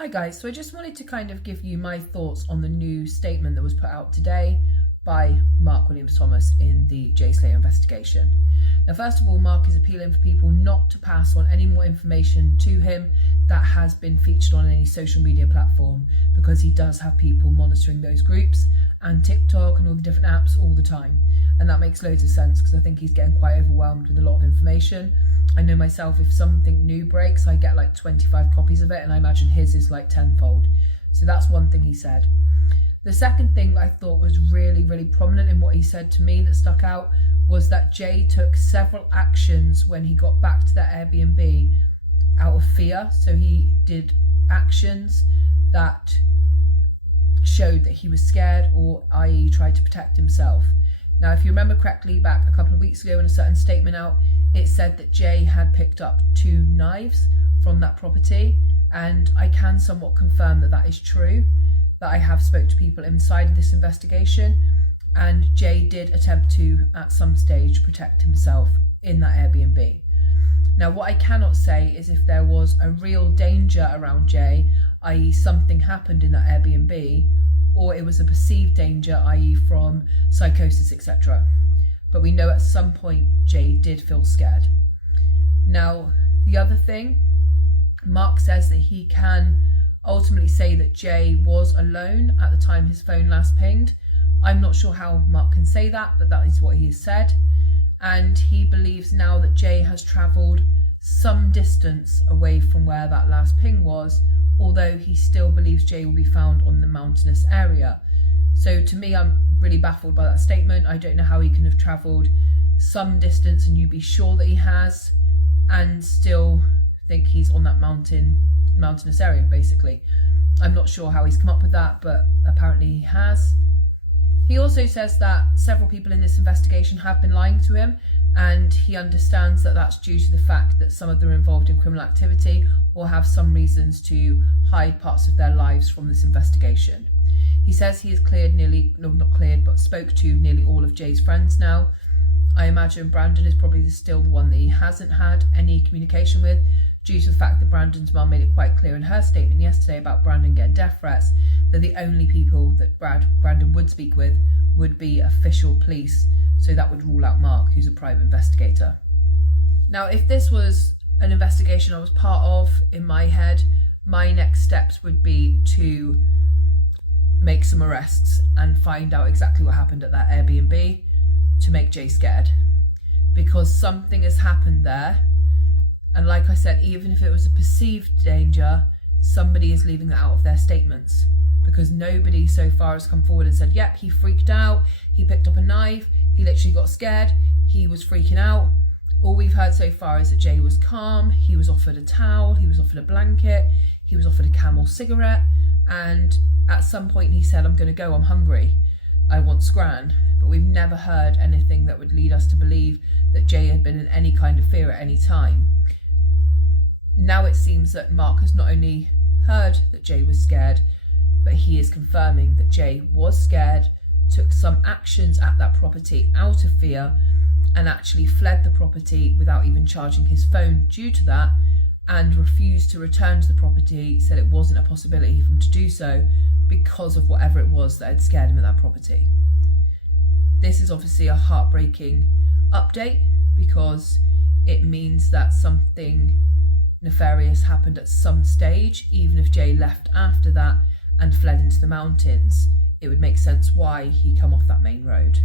Hi guys, so I just wanted to kind of give you my thoughts on the new statement that was put out today by Mark Williams-Thomas in the Jay Slater investigation. Now, first of all, Mark is appealing for people not to pass on any more information to him that has been featured on any social media platform, because he does have people monitoring those groups and TikTok and all the different apps all the time. And that makes loads of sense, because I think he's getting quite overwhelmed with a lot of information. I know myself, if something new breaks, I get like 25 copies of it, and I imagine his is like tenfold. So that's one thing he said. The second thing that I thought was really, really prominent in what he said to me that stuck out was that Jay took several actions when he got back to that Airbnb out of fear. So he did actions that showed that he was scared, or i.e. tried to protect himself. Now, if you remember correctly, back a couple of weeks ago in a certain statement out, it said that Jay had picked up 2 knives from that property, and I can somewhat confirm that that is true, that I have spoke to people inside of this investigation, and Jay did attempt to, at some stage, protect himself in that Airbnb. Now, what I cannot say is if there was a real danger around Jay, i.e. something happened in that Airbnb, or it was a perceived danger, i.e. from psychosis, etc. But we know at some point Jay did feel scared. Now, the other thing, Mark says that he can ultimately say that Jay was alone at the time his phone last pinged. I'm not sure how Mark can say that, but that is what he has said. And he believes now that Jay has travelled some distance away from where that last ping was, although he still believes Jay will be found on the mountainous area. So to me, I'm really baffled by that statement. I don't know how he can have travelled some distance and you be sure that he has, and still think he's on that mountainous area, basically. I'm not sure how he's come up with that, but apparently he has. He also says that several people in this investigation have been lying to him, and he understands that that's due to the fact that some of them are involved in criminal activity or have some reasons to hide parts of their lives from this investigation. He says he has spoke to nearly all of Jay's friends now. I imagine Brandon is probably still the one that he hasn't had any communication with, due to the fact that Brandon's mum made it quite clear in her statement yesterday about Brandon getting death threats, that the only people that Brandon would speak with would be official police. So that would rule out Mark, who's a private investigator. Now, if this was an investigation I was part of, in my head, my next steps would be to make some arrests and find out exactly what happened at that Airbnb to make Jay scared. Because something has happened there. And like I said, even if it was a perceived danger, somebody is leaving that out of their statements. Because nobody so far has come forward and said, yep, he freaked out, he picked up a knife, he literally got scared, he was freaking out. All we've heard so far is that Jay was calm, he was offered a towel, he was offered a blanket, he was offered a Camel cigarette, and at some point he said, I'm going to go, I'm hungry, I want scran. But we've never heard anything that would lead us to believe that Jay had been in any kind of fear at any time. Now it seems that Mark has not only heard that Jay was scared, but he is confirming that Jay was scared, took some actions at that property out of fear, and actually fled the property without even charging his phone due to that, and refused to return to the property, said it wasn't a possibility for him to do so because of whatever it was that had scared him at that property. This is obviously a heartbreaking update, because it means that something nefarious happened at some stage. Even if Jay left after that and fled into the mountains, it would make sense why he come off that main road.